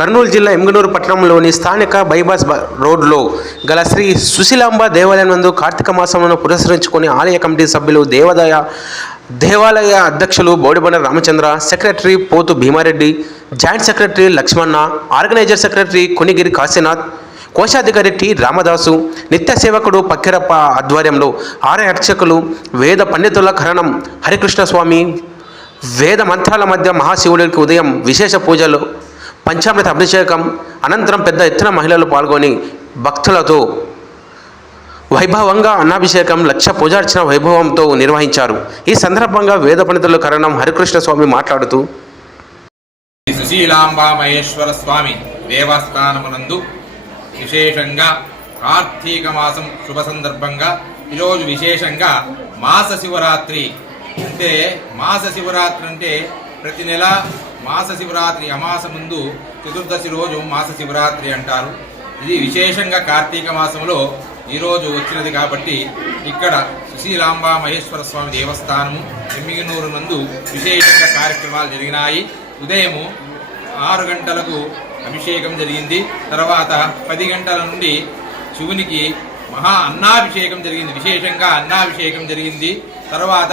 కర్నూలు జిల్లా ఎమ్గనూరు పట్టణంలోని స్థానిక బైపాస్ రోడ్లో గల శ్రీ సుశీలాంబ దేవాలయం నందు కార్తీక మాసమును పురస్కరించుకొని ఆలయ కమిటీ సభ్యులు దేవాదాయ దేవాలయ అధ్యక్షులు Bodibanda Ramachandra secretary Pothu Bhimareddy joint secretary Lakshmana organizer secretary Konigiri Kashinath కోశాధికారి టి రామదాసు నిత్య సేవకుడు పక్కిరప్ప ఆధ్వర్యంలో ఆలయ అర్చకులు వేద పండితుల కరణం హరికృష్ణ స్వామి వేద మంత్రాల మధ్య మహాశివుడికి ఉదయం విశేష పూజలు పంచామృత అభిషేకం అనంతరం పెద్ద ఎత్తున మహిళలు పాల్గొని భక్తులతో వైభవంగా అన్నాభిషేకం లక్ష పూజార్చన వైభవంతో నిర్వహించారు. ఈ సందర్భంగా వేద పండితులు కరణం హరికృష్ణ స్వామి మాట్లాడుతూ శ్రీ సుశీలాంబా మహేశ్వర స్వామి దేవస్థానమునందు విశేషంగా కార్తీక మాసం శుభ సందర్భంగా ఈరోజు విశేషంగా మాస శివరాత్రి. అంటే మాస శివరాత్రి అంటే ప్రతి నెల మాస శివరాత్రి అమాస ముందు చతుర్దశి రోజు మాస శివరాత్రి అంటారు. ఇది విశేషంగా కార్తీక మాసంలో ఈరోజు వచ్చినది కాబట్టి ఇక్కడ సుశీలాంబా మహేశ్వర స్వామి దేవస్థానము ఎమ్మిగినూరు నందు విశేషంగా కార్యక్రమాలు జరిగినాయి. ఉదయము ఆరు గంటలకు అభిషేకం జరిగింది. తర్వాత పది గంటల నుండి శివునికి మహా అన్నాభిషేకం జరిగింది. విశేషంగా అన్నాభిషేకం జరిగింది. తర్వాత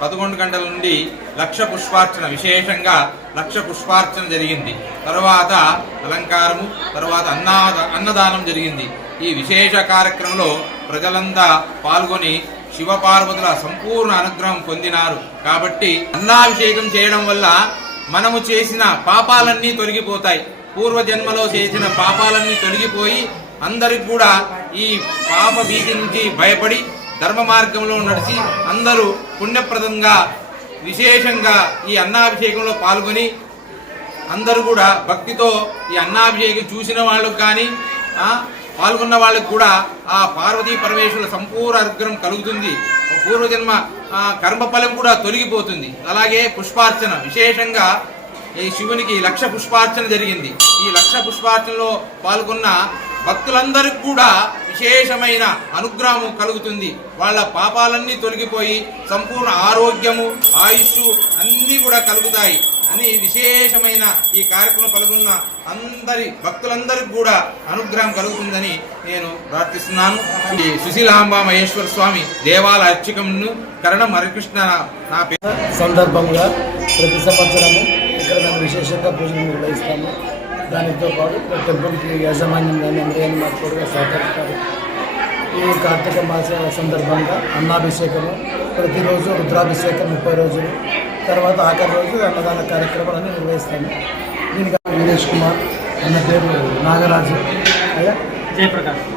పదకొండు గంటల నుండి లక్ష పుష్పార్చన విశేషంగా లక్ష పుష్పార్చన జరిగింది. తర్వాత అలంకారము తర్వాత అన్నాద అన్నదానం జరిగింది. ఈ విశేష కార్యక్రమంలో ప్రజలంతా పాల్గొని శివపార్వతుల సంపూర్ణ అనుగ్రహం పొందినారు. కాబట్టి అన్నాభిషేకం చేయడం వల్ల మనము చేసిన పాపాలన్నీ తొలగిపోతాయి. పూర్వ జన్మలో చేసిన పాపాలన్నీ తొలగిపోయి అందరికి కూడా ఈ పాప భీతి నుంచి భయపడి ధర్మ మార్గంలో నడిచి అందరూ పుణ్యప్రదంగా విశేషంగా ఈ అన్నాభిషేకంలో పాల్గొని అందరూ కూడా భక్తితో ఈ అన్నాభిషేకం చూసిన వాళ్ళకు కానీ పాల్గొన్న వాళ్ళకి కూడా ఆ పార్వతీ పరమేశ్వరుల సంపూర్ణ అనుగ్రహం కలుగుతుంది. పూర్వజన్మ ఆ, కర్మఫలం కూడా తొలగిపోతుంది. అలాగే పుష్పార్చన విశేషంగా ఈ శివునికి లక్ష పుష్పార్చన జరిగింది. ఈ లక్ష పుష్పార్చనలో పాల్గొన్న భక్తులందరికీ కూడా విశేషమైన అనుగ్రహం కలుగుతుంది. వాళ్ళ పాపాలన్నీ తొలగిపోయి సంపూర్ణ ఆరోగ్యము ఆయుష్ అన్నీ కూడా కలుగుతాయి అని విశేషమైన ఈ కార్యక్రమం పలుకున్న అందరి భక్తులందరికీ కూడా అనుగ్రహం కలుగుతుందని నేను ప్రార్థిస్తున్నాను. ఈ సుశీలాంబ మహేశ్వర స్వామి దేవాలయ అర్చకమును కరణం హరికృష్ణ నా పేరు. సందర్భంగా ప్రతి సంవత్సరము ఇక్కడ మేము విశేషంగా పూజలు నిర్వహిస్తాము. దానితో పాటు టెంపుల్కి యాజమాన్యం కానీ అందరూ మాకు కూడా సహకరిస్తారు. ఈ కార్తీక మాస సందర్భంగా అన్నాభిషేకము ప్రతిరోజు రుద్రాభిషేకం ముప్పై రోజులు. తర్వాత ఆఖరి రోజు అన్నదాన కార్యక్రమాలన్నీ నిర్వహిస్తాము. దీనికి వీరేష్ కుమార్ అన్న పేరు నాగరాజు. అయ్యా? జయప్రకాష్.